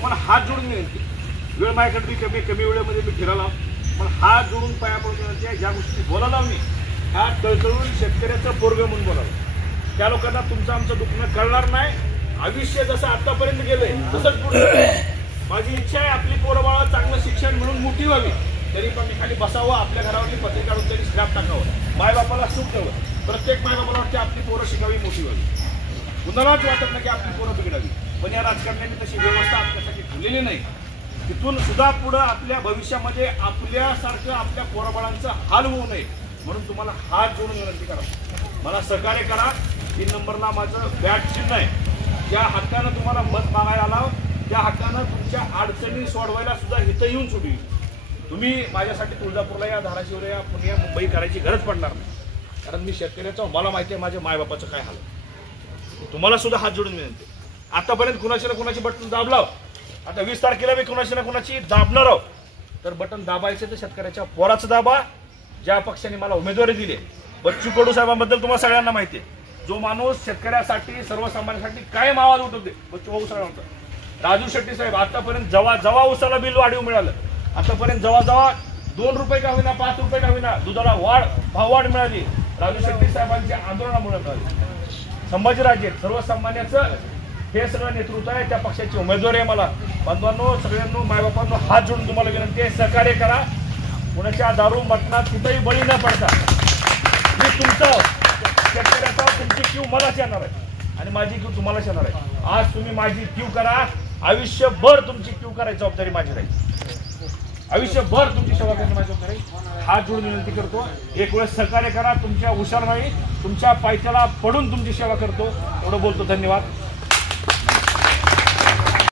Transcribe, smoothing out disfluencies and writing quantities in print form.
तुम्हाला हात जोडून विनंती, वेळ माझ्याकडे कमी वेळेमध्ये मी फिरायला, पण हात जोडून पाया पडून विनंती, ज्या गोष्टी बोलायला मी ह्या तळतळून शेतकऱ्याचं पोरगं म्हणून बोलावं. त्या लोकांना तुमचं आमचं दुखणं कळणार नाही. आयुष्य जसं आतापर्यंत गेलंय तसंच पुढे माझी इच्छा आहे आपली पोरं बाळा चांगलं शिक्षण मिळून मोठी व्हावी. तरी पण मी खाली बसावं, आपल्या घरावरली पत्रिका काढून तरी स्क्रॅप टाकावं, मायबापाला सुख द्यावं. प्रत्येक मायबापाला वाटते आपली पोरं शिकावी, मोठी व्हावी. कुणालाच वाटत नाही की आपली पोरं बिघडावी. पण या राजकारण्यांनी तशी व्यवस्था आपल्यासाठी ठेवलेली नाही. तिथून सुद्धा पुढं आपल्या भविष्यामध्ये आपल्यासारखं आपल्या पोराबाळांचा हाल होऊ नये म्हणून तुम्हाला हात जोडून विनंती करा, मला सहकार्य करा. 3 नंबरला माझं बॅट चिन्ह आहे. ज्या हक्कानं तुम्हाला मत मागायला आला त्या हक्कानं तुमच्या अडचणी सोडवायला सुद्धा इथं येऊन सुटवी. तुम्ही माझ्यासाठी तुळजापूरला या, धाराशिवला या, पुणे, मुंबई करायची गरज पडणार नाही. कारण मी शेतकऱ्याचा, मला माहिती आहे माझ्या मायबापाचं काय हाल. तुम्हाला सुद्धा हात जोडून विनंती. आतापर्यंत कुणाची ना कुणाची बटन दाबलाव, आता 20 तारखेला मी कुणाची ना कुणाची दाबणार आहोत. तर बटन दाबायचं तर शेतकऱ्याच्या पोराचं दाबा. ज्या पक्षाने मला उमेदवारी दिली, बच्चू कडू साहेबांबद्दल तुम्हाला सगळ्यांना माहिती आहे. जो माणूस शेतकऱ्यासाठी, सर्वसामान्यांसाठी कायम आवाज उठवते, बच्चू भाऊ साहेब. राजू शेट्टी साहेब, आतापर्यंत जेव्हा उसाला बिल वाढीव मिळालं, आतापर्यंत जेव्हा 2 रुपये का होईना, 5 रुपये का होईना, दुधाला भाववाढ मिळाली, राजू शेट्टी साहेबांच्या आंदोलनामुळे मिळाली. संभाजीराजे सर्वसामान्याचं हे सगळं नेतृत्व आहे, त्या पक्षाची उमेदवारी आहे. मला बांधवांनो, सगळ्यांनो, मायबापांनो हात जोडून तुम्हाला विनंती आहे, सहकार्य करा. कुणाच्या दारू मटणात कुठेही बळी न पडता मी तुमचं शेतकऱ्याचा, तुमची क्यू मलाच येणार आहे आणि माझी क्यू तुम्हालाच येणार आहे. आज तुम्ही माझी क्यू करा, आयुष्यभर तुमची क्यू करायची जबाबदारी माझी राहील. आयुष्यभर तुमची सेवा करण्याची माझी जबाबदारी. हात जोडून विनंती करतो, एक वेळेस सहकार्य करा. तुमच्या हुशार नाही, तुमच्या पायथ्याला पडून तुमची सेवा करतो. एवढं बोलतो. धन्यवाद.